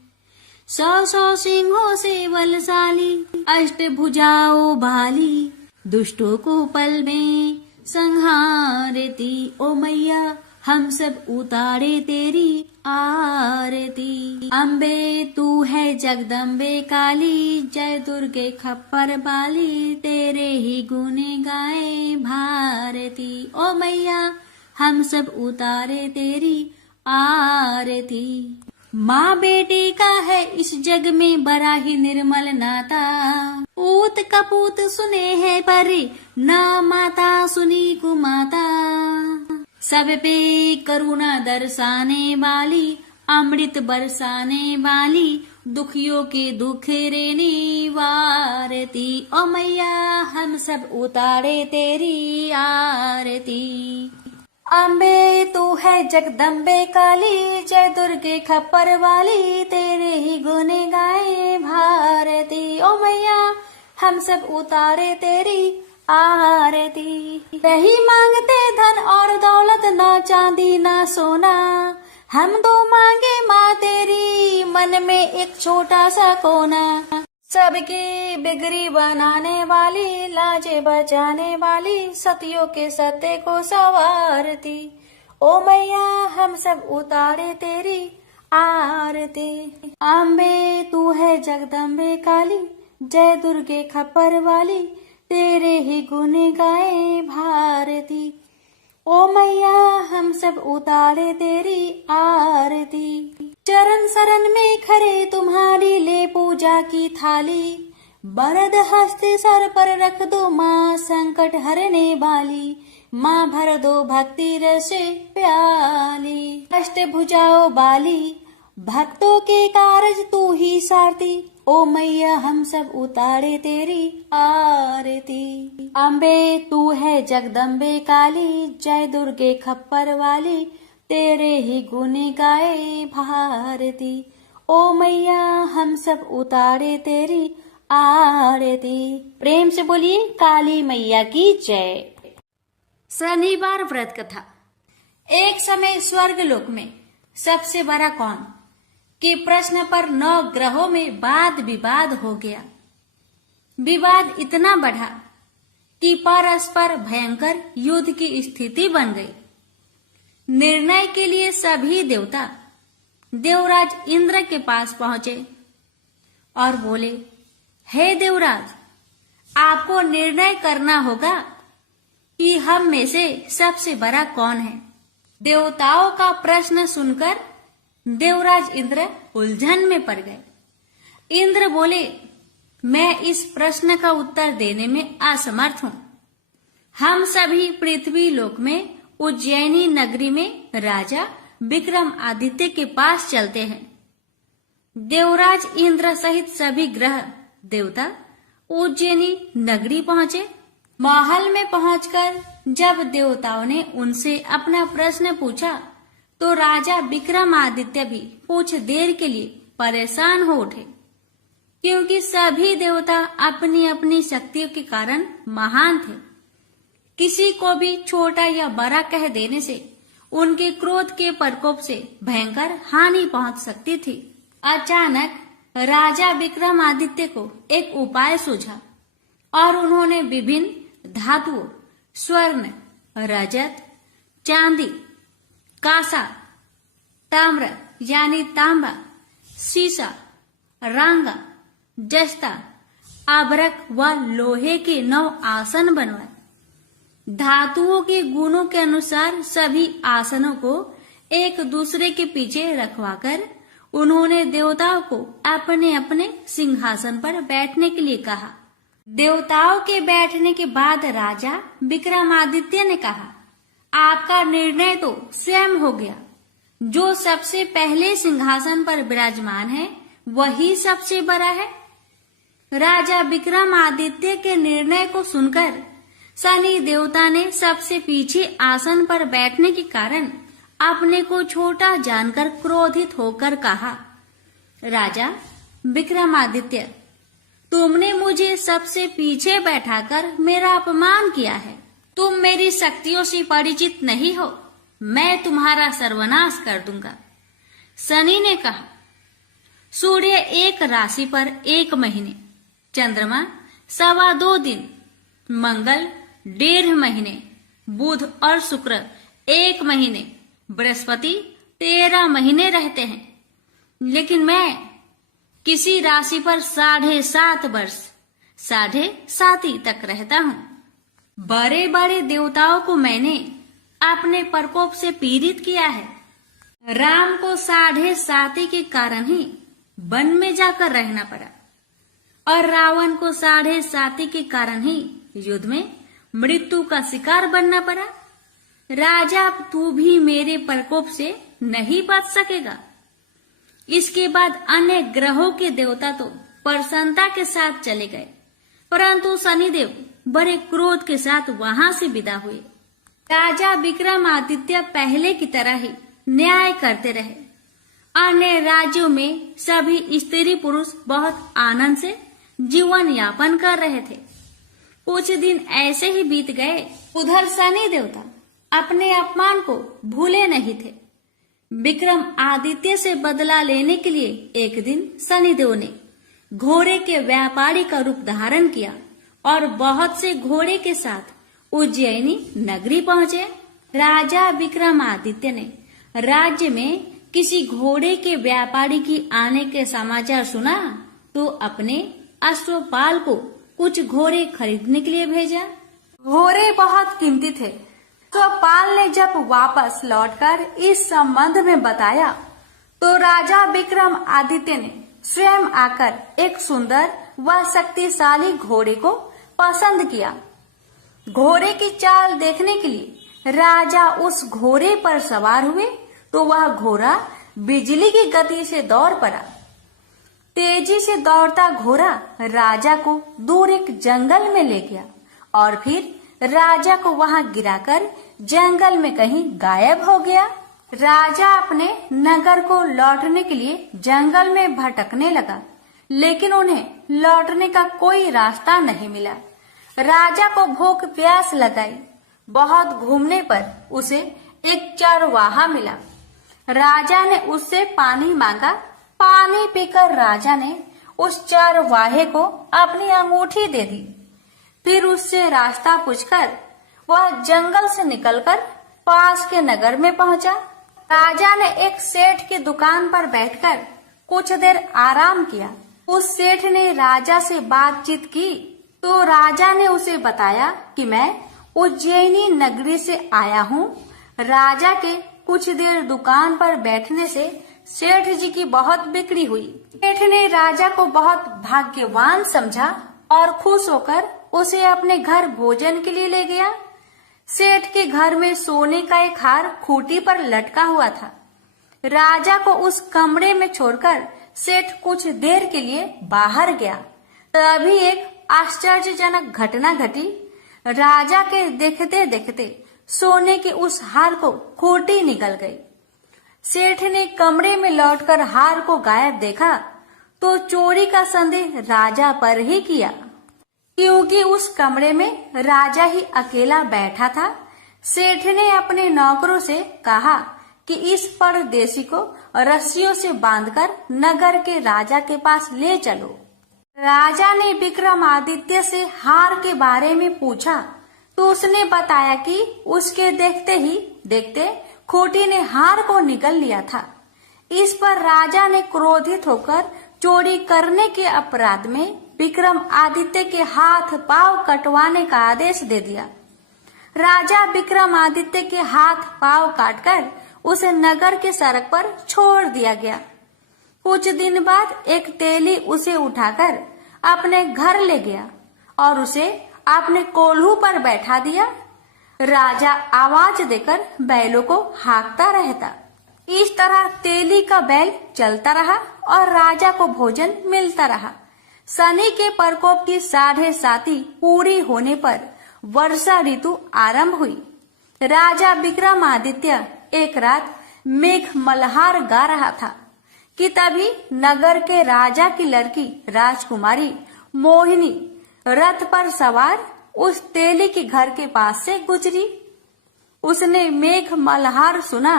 100 सिंहों से बलशाली, अष्टभुजाओं भाली, दुष्टों को पल में संहारती। ओ मैया हम सब उतारे तेरी आरती। अम्बे तू है जगदम्बे काली, जय दुर्गे खप्पर बाली, तेरे ही गुने गाए भारती। ओ मैया हम सब उतारे तेरी आरती। माँ बेटी का है इस जग में बड़ा ही निर्मल नाता, पूत कपूत सुने है परी, ना माता सुनी कुमाता। सब पे करुणा दर्शाने वाली, अमृत बरसाने वाली, दुखियों के दुख रेने वारती। ओ मैया हम सब उतारे तेरी आरती। अम्बे तू है जगदम्बे काली, जय दुर्गे खप्पर वाली, तेरे ही गुने गाए भारती। ओ मैया हम सब उतारे तेरी आरती। नहीं मांगते धन और दौलत, ना चांदी ना सोना, हम तो मांगे माँ तेरी मन में एक छोटा सा कोना। सबकी बिगड़ी बनाने वाली, लाजे बचाने वाली, सतियों के सत्य को संवारती। ओ मैया हम सब उतारे तेरी आरती। अम्बे तू है जगदम्बे काली, जय दुर्गे खप्पर वाली, तेरे ही गुने गाए भारती। ओ मैया हम सब उतारे तेरी आरती। चरण शरण में खड़े तुम्हारी ले पूजा की थाली, बरद हस्ते सर पर रख दो माँ संकट हरने वाली। माँ भर दो भक्ति रस प्याली, अष्टभुजाओ बाली, भक्तों के कारज तू ही सारती। ओ मैया हम सब उतारे तेरी आरती। अम्बे तू है जगदम्बे काली, जय दुर्गे खप्पर वाली, तेरे ही गुने गाए भारती। ओ मैया हम सब उतारे तेरी आरती। प्रेम से बोलिए काली मैया की जय। शनिवार व्रत कथा। एक समय स्वर्ग लोक में सबसे बड़ा कौन के प्रश्न पर 9 ग्रहों में वाद विवाद हो गया। विवाद इतना बढ़ा कि परस्पर भयंकर युद्ध की स्थिति बन गई। निर्णय के लिए सभी देवता देवराज इंद्र के पास पहुंचे और बोले, हे देवराज, आपको निर्णय करना होगा कि हम में से सबसे बड़ा कौन है। देवताओं का प्रश्न सुनकर देवराज इंद्र उलझन में पड़ गए। इंद्र बोले, मैं इस प्रश्न का उत्तर देने में असमर्थ हूँ। हम सभी पृथ्वी लोक में उज्जैनी नगरी में राजा विक्रमादित्य के पास चलते हैं। देवराज इंद्र सहित सभी ग्रह देवता उज्जैनी नगरी पहुंचे। महल में पहुंचकर जब देवताओं ने उनसे अपना प्रश्न पूछा तो राजा विक्रमादित्य भी कुछ देर के लिए परेशान हो उठे, क्योंकि सभी देवता अपनी अपनी शक्तियों के कारण महान थे। किसी को भी छोटा या बड़ा कह देने से उनके क्रोध के प्रकोप से भयंकर हानि पहुंच सकती थी। अचानक राजा विक्रमादित्य को एक उपाय सूझा और उन्होंने विभिन्न धातुओं, स्वर्ण, रजत, चांदी, कांसा, ताम्र यानी तांबा, सीसा, रांगा, जस्ता, आभरक व लोहे के 9 आसन बनवाए। धातुओं के गुणों के अनुसार सभी आसनों को एक दूसरे के पीछे रखवाकर उन्होंने देवताओं को अपने अपने सिंहासन पर बैठने के लिए कहा। देवताओं के बैठने के बाद राजा विक्रमादित्य ने कहा, आपका निर्णय तो स्वयं हो गया। जो सबसे पहले सिंहासन पर विराजमान है वही सबसे बड़ा है। राजा विक्रमादित्य के निर्णय को सुनकर शनि देवता ने सबसे पीछे आसन पर बैठने के कारण अपने को छोटा जानकर क्रोधित होकर कहा, राजा विक्रमादित्य, तुमने मुझे सबसे पीछे बैठाकर मेरा अपमान किया है। तुम मेरी शक्तियों से परिचित नहीं हो, मैं तुम्हारा सर्वनाश कर दूंगा। शनि ने कहा, सूर्य एक राशि पर 1 महीने, चंद्रमा 2.25 दिन, मंगल 1.5 महीने, बुध और शुक्र 1 महीने, बृहस्पति 13 महीने रहते हैं, लेकिन मैं किसी राशि पर 7.5 वर्ष 7.5 तक रहता हूँ। बड़े बड़े देवताओं को मैंने अपने प्रकोप से पीड़ित किया है। राम को 7.5 के कारण ही वन में जाकर रहना पड़ा और रावण को 7.5 के कारण ही युद्ध में मृत्यु का शिकार बनना पड़ा। राजा, तू भी मेरे प्रकोप से नहीं बच सकेगा। इसके बाद अन्य ग्रहों के देवता तो प्रसन्नता के साथ चले गए, परंतु शनिदेव बड़े क्रोध के साथ वहां से विदा हुए। राजा विक्रमादित्य पहले की तरह ही न्याय करते रहे। अन्य राज्यों में सभी स्त्री पुरुष बहुत आनंद से जीवन यापन कर रहे थे। कुछ दिन ऐसे ही बीत गए। उधर शनि देवता अपने अपमान को भूले नहीं थे। विक्रम आदित्य से बदला लेने के लिए एक दिन शनिदेव ने घोड़े के व्यापारी का रूप धारण किया और बहुत से घोड़े के साथ उज्जैनी नगरी पहुंचे। राजा विक्रमादित्य ने राज्य में किसी घोड़े के व्यापारी की आने के समाचार सुना तो अपने अश्वपाल को कुछ घोड़े खरीदने के लिए भेजा। घोड़े बहुत कीमती थे। तो पाल ने जब वापस लौटकर इस संबंध में बताया तो राजा विक्रम आदित्य ने स्वयं आकर एक सुंदर व शक्तिशाली घोड़े को पसंद किया। घोड़े की चाल देखने के लिए राजा उस घोड़े पर सवार हुए तो वह घोड़ा बिजली की गति से दौड़ पड़ा। तेजी से दौड़ता घोड़ा राजा को दूर एक जंगल में ले गया और फिर राजा को वहां गिराकर जंगल में कहीं गायब हो गया। राजा अपने नगर को लौटने के लिए जंगल में भटकने लगा, लेकिन उन्हें लौटने का कोई रास्ता नहीं मिला। राजा को भूख प्यास लगाई। बहुत घूमने पर उसे एक चरवाहा मिला। राजा ने उससे पानी मांगा। पानी पीकर राजा ने उस चरवाहे को अपनी अंगूठी दे दी। फिर उससे रास्ता पूछकर वह जंगल से निकलकर पास के नगर में पहुंचा। राजा ने एक सेठ की दुकान पर बैठकर कुछ देर आराम किया। उस सेठ ने राजा से बातचीत की तो राजा ने उसे बताया कि मैं उज्जैनी नगरी से आया हूँ। राजा के कुछ देर दुकान पर बैठने से सेठ जी की बहुत बिक्री हुई। सेठ ने राजा को बहुत भाग्यवान समझा और खुश होकर उसे अपने घर भोजन के लिए ले गया। सेठ के घर में सोने का एक हार खूंटी पर लटका हुआ था। राजा को उस कमरे में छोड़कर सेठ कुछ देर के लिए बाहर गया। तभी एक आश्चर्यजनक घटना घटी। राजा के देखते देखते सोने के उस हार को खूंटी निकल गई। सेठ ने कमरे में लौटकर हार को गायब देखा तो चोरी का संदेह राजा पर ही किया, क्योंकि उस कमरे में राजा ही अकेला बैठा था। सेठ ने अपने नौकरों से कहा कि इस परदेशी को रस्सियों से बांधकर नगर के राजा के पास ले चलो। राजा ने विक्रमादित्य से हार के बारे में पूछा तो उसने बताया कि उसके देखते ही देखते खूंटी ने हार को निगल लिया था। इस पर राजा ने क्रोधित होकर चोरी करने के अपराध में विक्रमादित्य के हाथ पांव कटवाने का आदेश दे दिया। राजा विक्रमादित्य के हाथ पांव काटकर उसे नगर के सड़क पर छोड़ दिया गया। कुछ दिन बाद एक तेली उसे उठाकर अपने घर ले गया और उसे अपने कोल्हू पर बैठा दिया। राजा आवाज देकर बैलों को हाँकता रहता। इस तरह तेली का बैल चलता रहा और राजा को भोजन मिलता रहा। शनि के प्रकोप की 7.5 पूरी होने पर वर्षा ऋतु आरंभ हुई। राजा विक्रमादित्य एक रात मेघ मल्हार गा रहा था कि तभी नगर के राजा की लड़की राजकुमारी मोहिनी रथ पर सवार उस तेली के घर के पास से गुजरी। उसने मेघ मल्हार सुना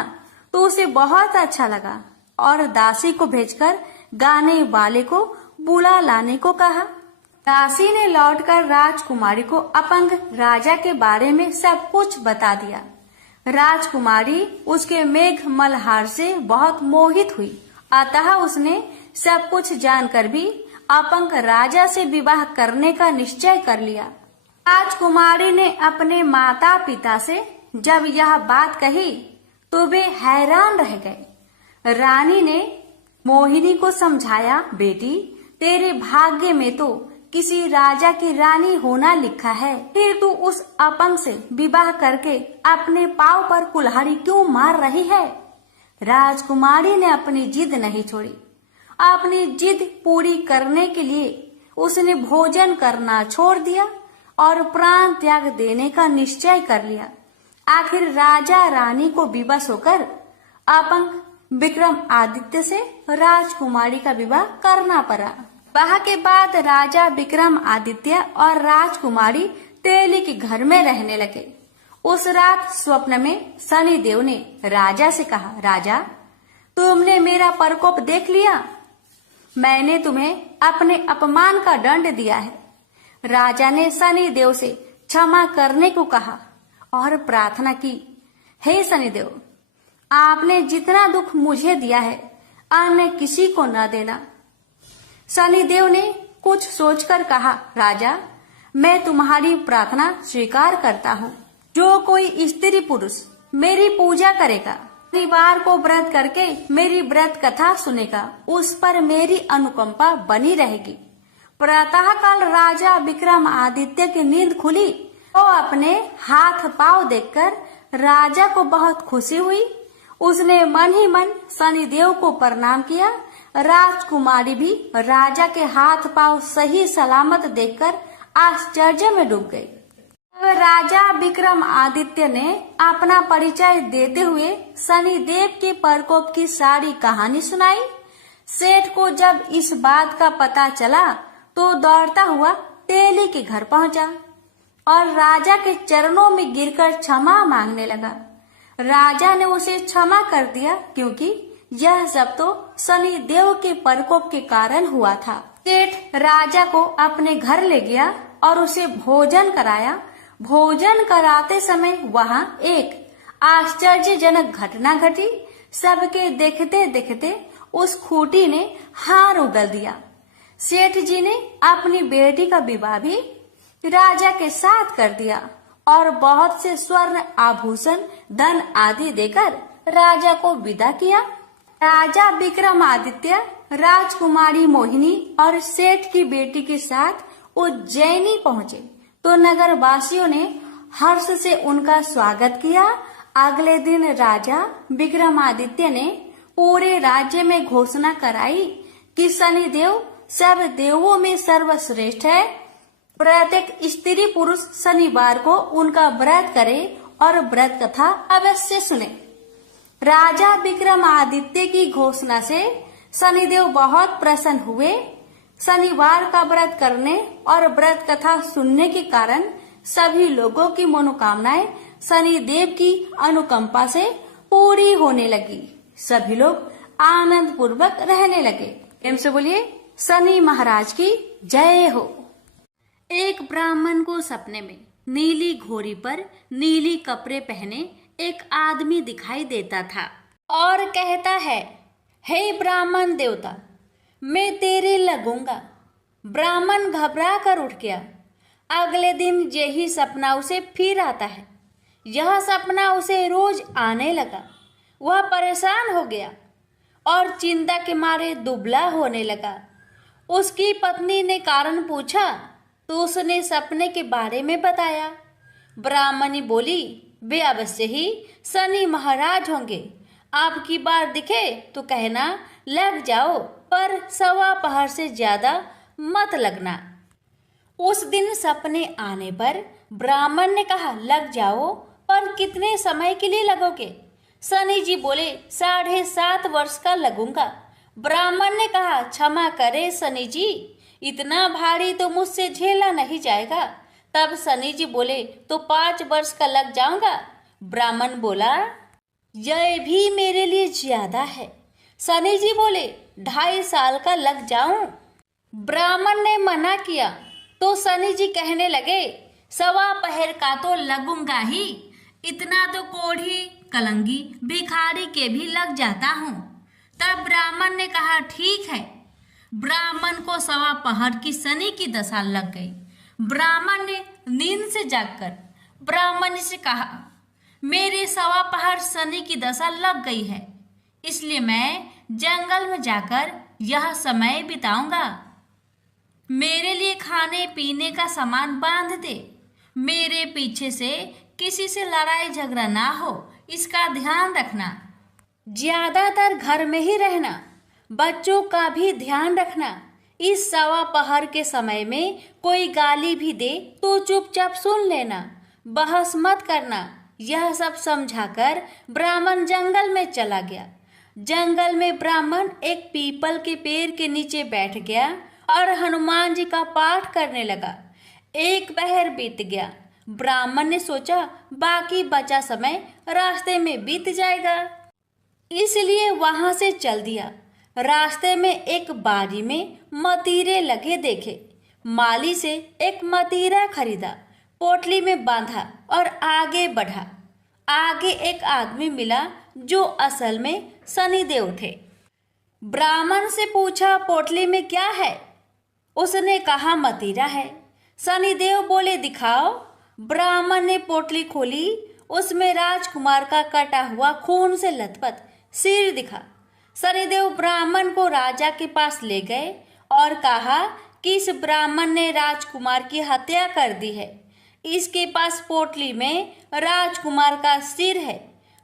तो उसे बहुत अच्छा लगा और दासी को भेजकर गाने वाले को बुला लाने को कहा। दासी ने लौटकर राजकुमारी को अपंग राजा के बारे में सब कुछ बता दिया। राजकुमारी उसके मेघ मल्हार से बहुत मोहित हुई, अतः उसने सब कुछ जानकर भी अपंग राजा से विवाह करने का निश्चय कर लिया। राजकुमारी ने अपने माता पिता से जब यह बात कही तो वे हैरान रह गए। रानी ने मोहिनी को समझाया, बेटी तेरे भाग्य में तो किसी राजा की रानी होना लिखा है, फिर तू उस अपंग से विवाह करके अपने पांव पर कुल्हाड़ी क्यों मार रही है। राजकुमारी ने अपनी जिद नहीं छोड़ी। अपनी जिद पूरी करने के लिए उसने भोजन करना छोड़ दिया और प्राण त्याग देने का निश्चय कर लिया। आखिर राजा रानी को विवश होकर अपंग विक्रमादित्य से राजकुमारी का विवाह करना पड़ा। विवाह के बाद राजा विक्रमादित्य और राजकुमारी तेली के घर में रहने लगे। उस रात स्वप्न में शनिदेव ने राजा से कहा, राजा तुमने मेरा प्रकोप देख लिया, मैंने तुम्हें अपने अपमान का दंड दिया है। राजा ने शनिदेव से क्षमा करने को कहा और प्रार्थना की, हे शनिदेव, आपने जितना दुख मुझे दिया है अन्य किसी को न देना। शनिदेव ने कुछ सोचकर कहा, राजा मैं तुम्हारी प्रार्थना स्वीकार करता हूँ। जो कोई स्त्री पुरुष मेरी पूजा करेगा, शनिवार को व्रत करके मेरी व्रत कथा सुनेगा, उस पर मेरी अनुकंपा बनी रहेगी। प्रातः काल राजा विक्रमादित्य की नींद खुली तो अपने हाथ पांव देखकर राजा को बहुत खुशी हुई। उसने मन ही मन शनिदेव को प्रणाम किया। राजकुमारी भी राजा के हाथ पांव सही सलामत देखकर आश्चर्य में डूब गई। राजा विक्रमादित्य ने अपना परिचय देते हुए शनिदेव के प्रकोप की सारी कहानी सुनाई। सेठ को जब इस बात का पता चला तो दौड़ता हुआ तेली के घर पहुंचा और राजा के चरणों में गिरकर क्षमा मांगने लगा। राजा ने उसे क्षमा कर दिया क्योंकि यह सब तो शनिदेव के प्रकोप के कारण हुआ था। सेठ राजा को अपने घर ले गया और उसे भोजन कराया। भोजन कराते समय वहाँ एक आश्चर्यजनक घटना घटी। सबके देखते देखते उस खूंटी ने हार उगल दिया। सेठ जी ने अपनी बेटी का विवाह भी राजा के साथ कर दिया और बहुत से स्वर्ण आभूषण धन आदि देकर राजा को विदा किया। राजा विक्रमादित्य राजकुमारी मोहिनी और सेठ की बेटी के साथ उज्जैनी पहुँचे तो नगर वासियों ने हर्ष से उनका स्वागत किया। अगले दिन राजा विक्रमादित्य ने पूरे राज्य में घोषणा कराई कि शनिदेव सब देवों में सर्वश्रेष्ठ है। प्रत्येक स्त्री पुरुष शनिवार को उनका व्रत करे और व्रत कथा अवश्य सुने। राजा विक्रमादित्य की घोषणा से शनिदेव बहुत प्रसन्न हुए। शनिवार का व्रत करने और व्रत कथा सुनने के कारण सभी लोगों की मनोकामनाएं शनिदेव की अनुकंपा से पूरी होने लगी। सभी लोग आनंद पूर्वक रहने लगे। प्रेम से बोलिए शनि महाराज की जय हो। एक ब्राह्मण को सपने में नीली घोड़ी पर नीली कपड़े पहने एक आदमी दिखाई देता था और कहता है, हे ब्राह्मण देवता, मैं तेरे लगूंगा। ब्राह्मण घबरा कर उठ गया। अगले दिन यही सपना उसे फिर आता है। यह सपना उसे रोज आने लगा। वह परेशान हो गया और चिंता के मारे दुबला होने लगा। उसकी पत्नी ने कारण पूछा तो उसने सपने के बारे में बताया। ब्राह्मणी बोली, वे अवश्य ही शनि महाराज होंगे। आपकी बार दिखे तो कहना लग जाओ, पर सवा पहर से ज्यादा मत लगना। उस दिन सपने आने पर ब्राह्मण ने कहा, लग जाओ, पर कितने समय के लिए लगोगे? शनि जी बोले, 7.5 वर्ष का लगूंगा। ब्राह्मण ने कहा, क्षमा करे शनि जी, इतना भारी तो मुझसे झेला नहीं जाएगा। तब शनि जी बोले, तो 5 वर्ष का लग जाऊंगा। ब्राह्मण बोला, यह भी मेरे लिए ज्यादा है। शनि जी बोले, 2.5 साल का लग जाऊं। ब्राह्मण ने मना किया तो शनि जी कहने लगे, सवा पहर का तो लगूंगा ही, इतना तो कोढ़ी कलंगी भिखारी के भी लग जाता हूँ। तब ब्राह्मण ने कहा, ठीक है। ब्राह्मण को सवा पहर की शनि की दशा लग गई। ब्राह्मण ने नींद से जागकर ब्राह्मणी से कहा, मेरे सवा पहर शनि की दशा लग गई है, इसलिए मैं जंगल में जाकर यह समय बिताऊंगा। मेरे लिए खाने पीने का सामान बांध दे। मेरे पीछे से किसी से लड़ाई झगड़ा ना हो, इसका ध्यान रखना। ज्यादातर घर में ही रहना। बच्चों का भी ध्यान रखना। इस सवा पहर के समय में कोई गाली भी दे तो चुपचाप सुन लेना, बहस मत करना। यह सब समझाकर ब्राह्मण जंगल में चला गया। जंगल में ब्राह्मण एक पीपल के पेड़ के नीचे बैठ गया और हनुमान जी का पाठ करने लगा। 1 पहर बीत गया। ब्राह्मण ने सोचा बाकी बचा समय रास्ते में बीत जाएगा, इसलिए वहां से चल दिया। रास्ते में एक बारी में मतीरे लगे देखे। माली से एक मतीरा खरीदा, पोटली में बांधा और आगे बढ़ा। आगे एक आदमी मिला जो असल में शनिदेव थे। ब्राह्मण से पूछा, पोटली में क्या है? उसने कहा, मतीरा है। शनिदेव बोले, दिखाओ। ब्राह्मण ने पोटली खोली। उसमें राजकुमार का कटा हुआ खून से लथपथ सिर दिखा। शनिदेव ब्राह्मण को राजा के पास ले गए और कहा कि इस ब्राह्मण ने राजकुमार की हत्या कर दी है। इसके पास पोटली में राजकुमार का सिर है।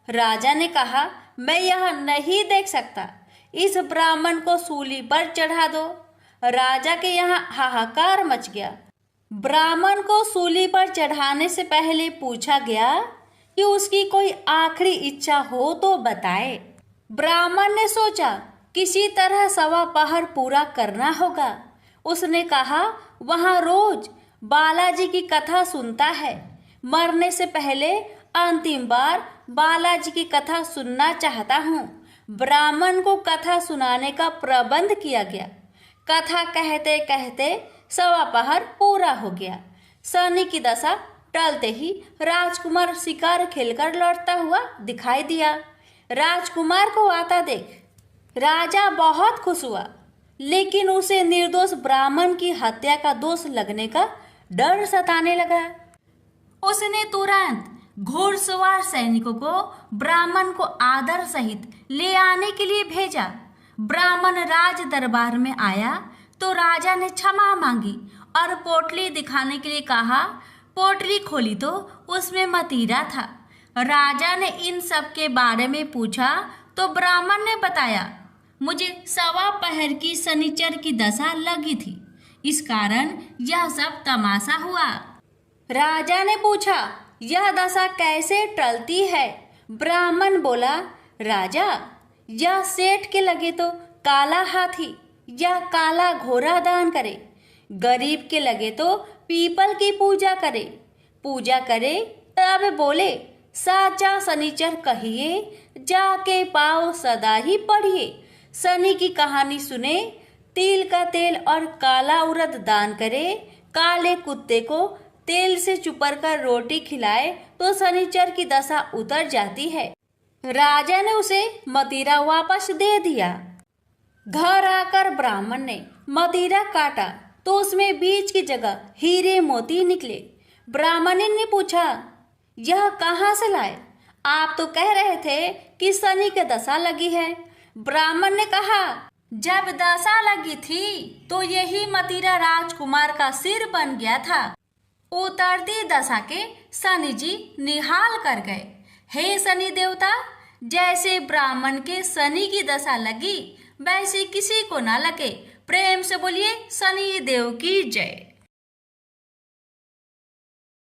राजा ने कहा, मैं यह नहीं देख सकता, इस ब्राह्मण को सूली पर चढ़ा दो। राजा के यहाँ हाहाकार मच गया। ब्राह्मण को सूली पर चढ़ाने से पहले पूछा गया कि उसकी कोई आखिरी इच्छा हो तो बताए। ब्राह्मण ने सोचा किसी तरह सवा पहर पूरा करना होगा। उसने कहा, वहाँ रोज बालाजी की कथा सुनता है। मरने से पहले अंतिम बार बालाजी की कथा सुनना चाहता हूँ। ब्राह्मण को कथा सुनाने का प्रबंध किया गया। कथा कहते कहते सवा पहर पूरा हो गया। शनि की दशा टलते ही राजकुमार शिकार खेलकर लौटता हुआ दिखाई दिया। राजकुमार को आता देख राजा बहुत खुश हुआ, लेकिन उसे निर्दोष ब्राह्मण की हत्या का दोष लगने का डर सताने लगा। उसने तुरंत घोड़सवार सैनिकों को ब्राह्मण को आदर सहित ले आने के लिए भेजा। ब्राह्मण राज दरबार में आया तो राजा ने क्षमा मांगी और पोटली दिखाने के लिए कहा। पोटली खोली तो उसमें मतीरा था। राजा ने इन सब के बारे में पूछा तो ब्राह्मण ने बताया, मुझे सवा पहर की शनिचर की दशा लगी थी, इस कारण यह सब तमाशा हुआ। राजा ने पूछा, यह दशा कैसे टलती है? ब्राह्मण बोला, राजा, यह सेठ के लगे तो काला हाथी या काला घोड़ा दान करे, गरीब के लगे तो पीपल की पूजा करे तब बोले, साचा शनिचर कहिए, जाके पाओ सदा ही पढ़िए। शनि की कहानी सुने, तिल का तेल और काला उड़द दान करे, काले कुत्ते को तेल से चुपर कर रोटी खिलाए तो शनिचर की दशा उतर जाती है। राजा ने उसे मदिरा वापस दे दिया। घर आकर ब्राह्मण ने मदिरा काटा तो उसमें बीज की जगह हीरे मोती निकले। ब्राह्मण ने पूछा, यह कहाँ से लाए? आप तो कह रहे थे कि शनि की दशा लगी है। ब्राह्मण ने कहा, जब दशा लगी थी तो यही मदिरा राजकुमार का सिर बन गया था। उतरती दशा के शनि जी निहाल कर गए। हे शनि देवता, जैसे ब्राह्मण के शनि की दशा लगी वैसे किसी को ना लगे। प्रेम से बोलिए शनि देव की जय।